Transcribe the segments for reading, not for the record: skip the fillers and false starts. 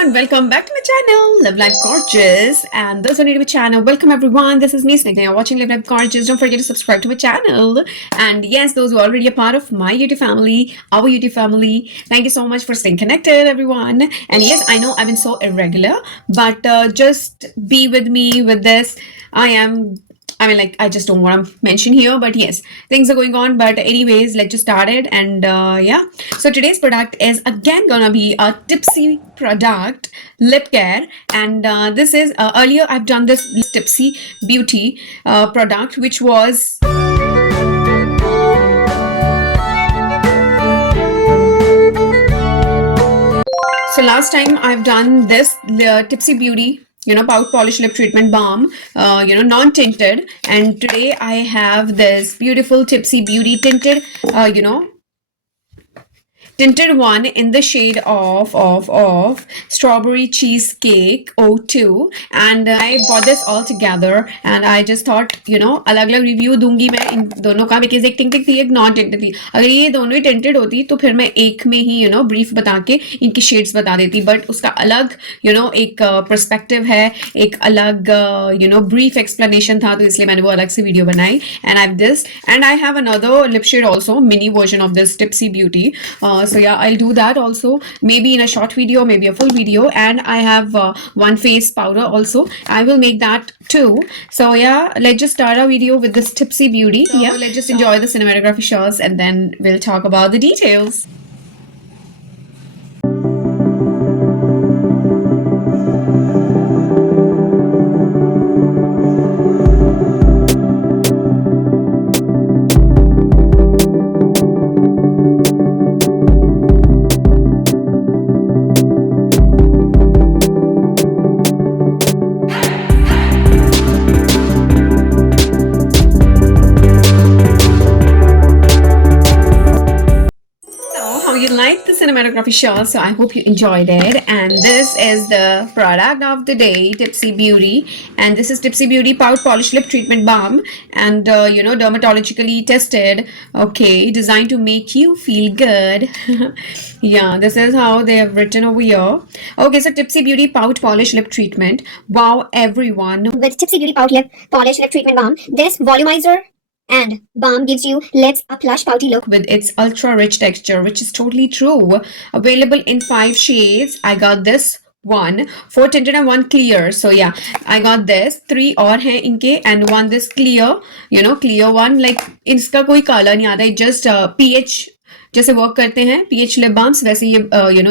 everyone, welcome back to my channel, Live Life Gorgeous. And those who are new to my channel, welcome everyone. This is me, Snigdha. You're watching Live Life Gorgeous. Don't forget to subscribe to my channel. And yes, those who are already a part of my YouTube family, our YouTube family, thank you so much for staying connected, everyone. And yes, I know I've been so irregular, but just be with me with this. I just don't want to mention here, but yes, things are going on. But anyways, let's just start it. And yeah, so today's product is again gonna be a Tipsy product, lip care. And this is earlier I've done this Tipsy Beauty product, which was so last time I've done this Tipsy Beauty, pout polish lip treatment balm, non-tinted. And today I have this beautiful Tipsy Beauty tinted, tinted one in the shade of strawberry cheesecake O2. And I bought this all together and I just thought अलग-अलग review दूंगी मैं इन दोनों का, because एक tinted थी एक non tinted थी. अगर ये दोनों ही टिंटेड होती तो फिर मैं एक में ही ब्रीफ बता के इनकी शेड्स बता देती, बट उसका अलग एक पर्सपेक्टिव है, एक अलग ब्रीफ एक्सप्लेनेशन था, तो इसलिए मैंने वो अलग से वीडियो बनाई. And I have this and I have another lip shade also, mini version of this Tipsy Beauty. So yeah, I'll do that also, maybe in a short video, maybe a full video. And I have one face powder also, I will make that too. So yeah, let's just start our video with this Tipsy Beauty. So yeah, let's just enjoy the cinematography shots and then we'll talk about the details. You liked the cinematography shot, so I hope you enjoyed it. And this is the product of the day, Tipsy Beauty. And this is Tipsy Beauty Pout Polish Lip Treatment Balm, and dermatologically tested, okay, designed to make you feel good. Yeah, this is how they have written over here. Okay, so Tipsy Beauty Pout Polish Lip Treatment. Wow, everyone, with Tipsy Beauty Pout Lip Polish Lip Treatment Balm, this volumizer and balm gives you lips a plush pouty look with its ultra rich texture, which is totally true. Available in 5 shades. I got this one, 4 tinted and 1 clear. So yeah, I got this. 3 और हैं इनके and 1 this clear, clear one. Like इसका कोई color नहीं आता, it just pH जैसे work करते हैं पीएच लिप बाम्स, वैसे ये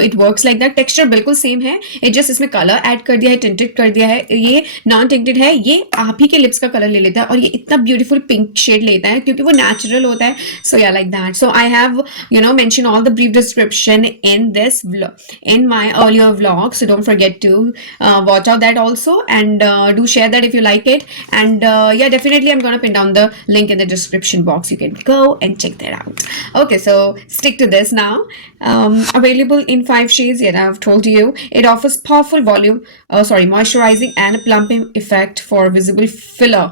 it works like that. Texture बिल्कुल सेम है, इट जस्ट इसमें कलर ऐड कर दिया है, टिंटेड कर दिया है. ये नॉन टिंटेड है, ये आप ही के लिप्स का कलर ले लेता है और ये इतना ब्यूटीफुल पिंक शेड लेता है क्योंकि वो नेचुरल होता है. सो या like that. So I have mention all the brief description in this in my earlier vlog, so don't forget to watch out that also, and do share that if you like it. And yeah, definitely I'm gonna pin down the link in the description box. You can go and check that out. Okay, so stick to this now. Available in 5 shades, yet I've told you. It offers powerful moisturizing and plumping effect for visible filler.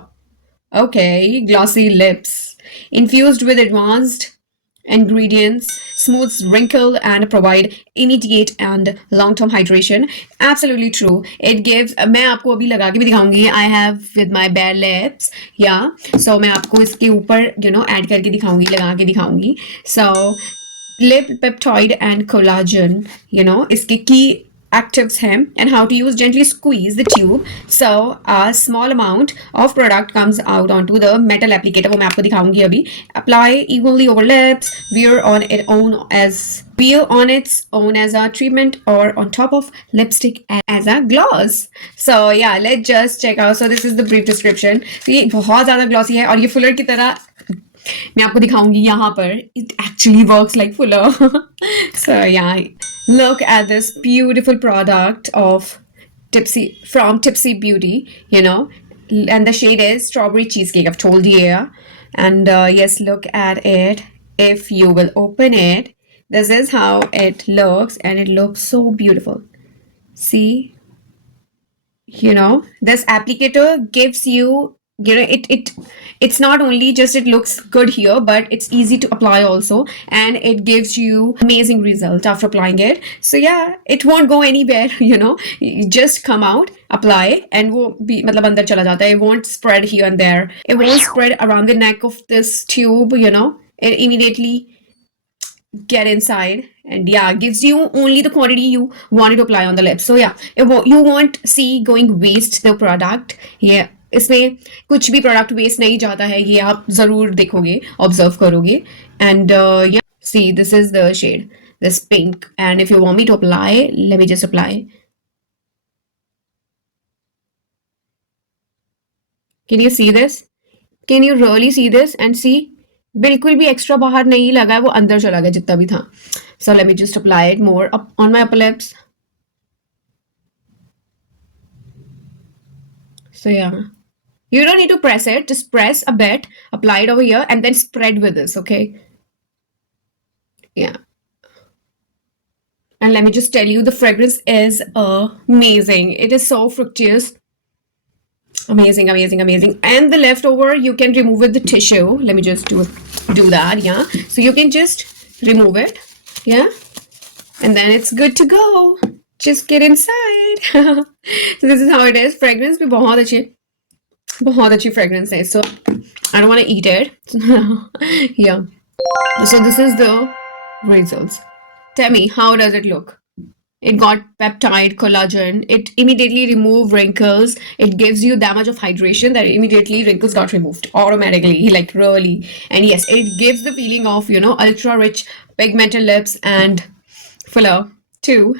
Okay, glossy lips. Infused with advanced ingredients, smooths wrinkle and provide immediate and long-term hydration. Absolutely true. It gives, मैं आपको अभी लगा के भी दिखाऊंगी. I have with my bare lips, yeah. So मैं आपको इसके ऊपर ऐड करके दिखाऊंगी, लगा के दिखाऊंगी. So lip peptide and collagen, इसके key actives हैं, and how to use. Gently squeeze the tube, so a small amount of product comes out onto the metal applicator. वो मैं आपको दिखाऊंगी अभी. Apply evenly over lips. Wear on its own as a treatment or on top of lipstick as a gloss. So yeah, let's just check out. So this is the brief description. तो ये बहुत ज़्यादा glossy है और ये Fuller की तरह मैं आपको दिखाऊंगी यहाँ पर. It actually works like fuller. So yeah, look at this beautiful product of Tipsy Beauty, and the shade is Strawberry Cheesecake. I've told you, yeah. And yes, look at it. If you will open it, this is how it looks, and it looks so beautiful. See, this applicator gives you you know, it's not only just it looks good here, but it's easy to apply also, and it gives you amazing result after applying it. So yeah, it won't go anywhere. You know, you just come out, apply, and वो भी मतलब अंदर चला जाता है. It won't spread here and there. It won't spread around the neck of this tube. You know, it immediately get inside, and yeah, gives you only the quantity you wanted to apply on the lips. So yeah, you won't see going waste the product. Yeah, इसमें कुछ भी product waste नहीं जाता है, ये आप जरूर देखोगे, ऑब्जर्व करोगे. And yeah, see, this is the shade, this pink, and if you want me to apply, let me just apply. Can you see this? Can you really see this? And see, बिल्कुल भी extra बाहर नहीं लगा है, वो अंदर चला गया जितना भी था. So let me just apply it more up on my upper lips. So yeah, you don't need to press it, just press a bit, apply it over here, and then spread with this, okay? Yeah. And let me just tell you, the fragrance is amazing. It is so fructuous. Amazing, amazing, amazing. And the leftover, you can remove with the tissue. Let me just do that, yeah. So you can just remove it, yeah. And then it's good to go. Just get inside. So this is how it is. Fragrance भी बहुत अच्छी fragrance है. So I don't want to eat it. Yeah. So this is the results. Tell me, how does it look? It got peptide, collagen. It immediately removed wrinkles. It gives you that much of hydration that immediately wrinkles got removed automatically, like really. And yes, it gives the feeling of, you know, ultra rich pigmented lips and fuller too.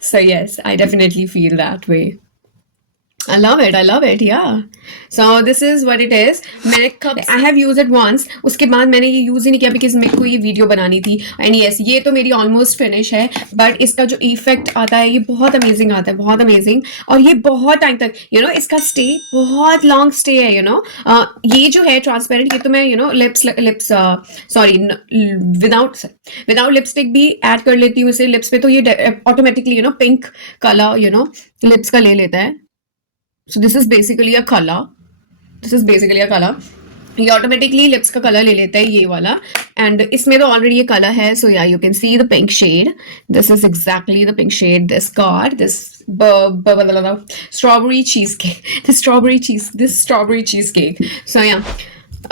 So yes, I definitely feel that way. I love it, yeah. So this is what it is. मैंने कब I have used it once. उसके बाद मैंने ये use ही नहीं किया because मेरे को ये वीडियो बनानी थी. And yes, ये तो मेरी ऑलमोस्ट फिनिश है, बट इसका जो इफेक्ट आता है ये बहुत अमेजिंग आता है, बहुत अमेजिंग. और ये बहुत टाइम तक, you know, इसका स्टे बहुत लॉन्ग स्टे है, you know. ये जो है ट्रांसपेरेंट, ये तो मैं, you know, lips sorry without lipstick भी ऐड कर लेती हूँ इसे लिप्स पे, तो ये automatically, you know, pink colour, you know, lips का ले लेता है. So this is basically a color. ये ऑटोमेटिकली लिप्स का कलर ले लेता है ये वाला, एंड इसमें तो ऑलरेडी ये कलर है. So yeah, you can see the pink shade. This is exactly the pink shade this got. This strawberry cheesecake. This strawberry cheesecake. So yeah.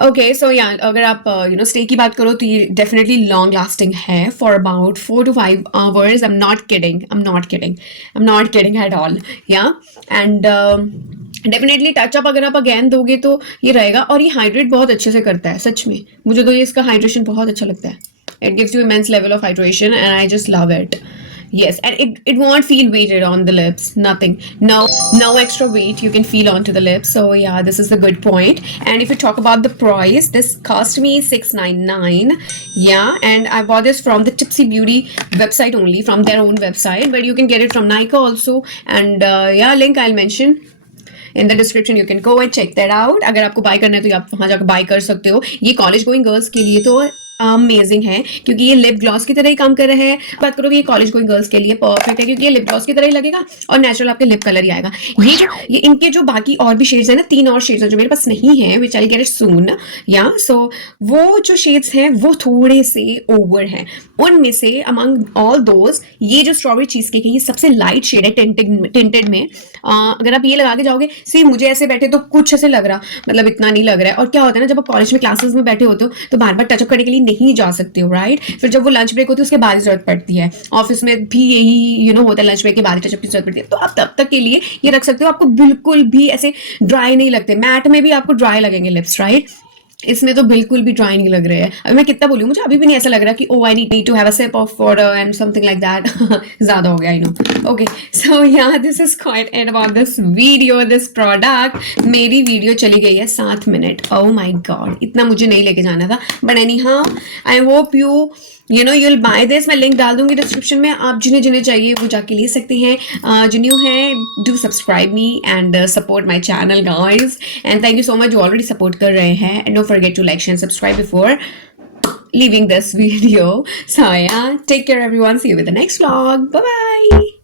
Okay, so yeah, अगर आप यू नो स्टे की बात करो तो ये definitely long lasting है for about 4 to 5 hours. I'm not kidding at all. Yeah. And definitely touch-up अगर आप अगेन दोगे तो ये रहेगा. और ये हाइड्रेट बहुत अच्छे से करता है, सच में मुझे तो ये इसका हाइड्रेशन बहुत अच्छा लगता है. It gives you immense level of hydration and I just love it. Yes, and it won't feel weighted on the lips. Nothing. No extra weight you can feel onto the lips. So yeah, this is the good point. And if you talk about the price, this cost me $6.99. Yeah, and I bought this from the Tipsy Beauty website only, from their own website. But you can get it from Nykaa also. And yeah, link I'll mention in the description. You can go and check that out. अगर आपको buy करना है तो आप वहाँ जाकर buy कर सकते हो. ये college going girls के लिए तो अमेजिंग है, क्योंकि ये लिप ग्लॉस की तरह ही काम कर रहा है. बात करो तो ये कॉलेज गोइंग गर्ल्स के लिए परफेक्ट है, क्योंकि ये लिप ग्लॉस की तरह ही लगेगा और नेचुरल आपके लिप कलर ही आएगा. ये इनके जो बाकी और भी शेड्स हैं ना, 3 और शेड्स हैं जो मेरे पास नहीं है, विच आई गेट इट सून. या सो वो जो शेड्स हैं वो थोड़े से ओवर हैं. उनमें से अमंग ऑल दोज ये जो स्ट्रॉबेरी चीज केक है ये सबसे लाइट शेड है टिंटेड में. अगर आप ये लगा के जाओगे, सी मुझे ऐसे बैठे तो कुछ ऐसे लग रहा, मतलब इतना नहीं लग रहा है. और क्या होता है ना, जब आप कॉलेज में क्लासेस में बैठे होते हो तो बार बार टचअप करने के लिए नहीं जा सकते हो, राइट. फिर जब वो लंच ब्रेक होती है उसके बाद ही जरूरत पड़ती है. ऑफिस में भी यही यू नो होता है, लंच ब्रेक के बाद टचअप की जरूरत पड़ती है. तो आप तब तक के लिए ये रख सकते हो. आपको बिल्कुल भी ऐसे ड्राई नहीं लगते. मैट में भी आपको ड्राई लगेंगे लिप्स, राइट. इसमें तो बिल्कुल भी ड्राई नहीं लग रहे हैं. अभी मैं कितना बोलूँ, मुझे अभी भी नहीं ऐसा लग रहा कि oh I need to have a sip of water and something like that. ज्यादा हो गया, I know. Okay, so yeah, this is quite and about this video, this product. मेरी वीडियो चली गई है 7 मिनट. ओह माय गॉड, इतना मुझे नहीं लेके जाना था. But any how, I hope you know you'll buy this. मैं लिंक डाल दूंगी डिस्क्रिप्शन में. आप जिन्हें चाहिए वो जाके ले सकते हैं. जो न्यू है, do subscribe me and support my channel guys. And thank you so much जो ऑलरेडी सपोर्ट कर रहे हैं. And don't forget to like and subscribe before leaving this video. So yeah, take care everyone. See you with the next vlog. Bye bye.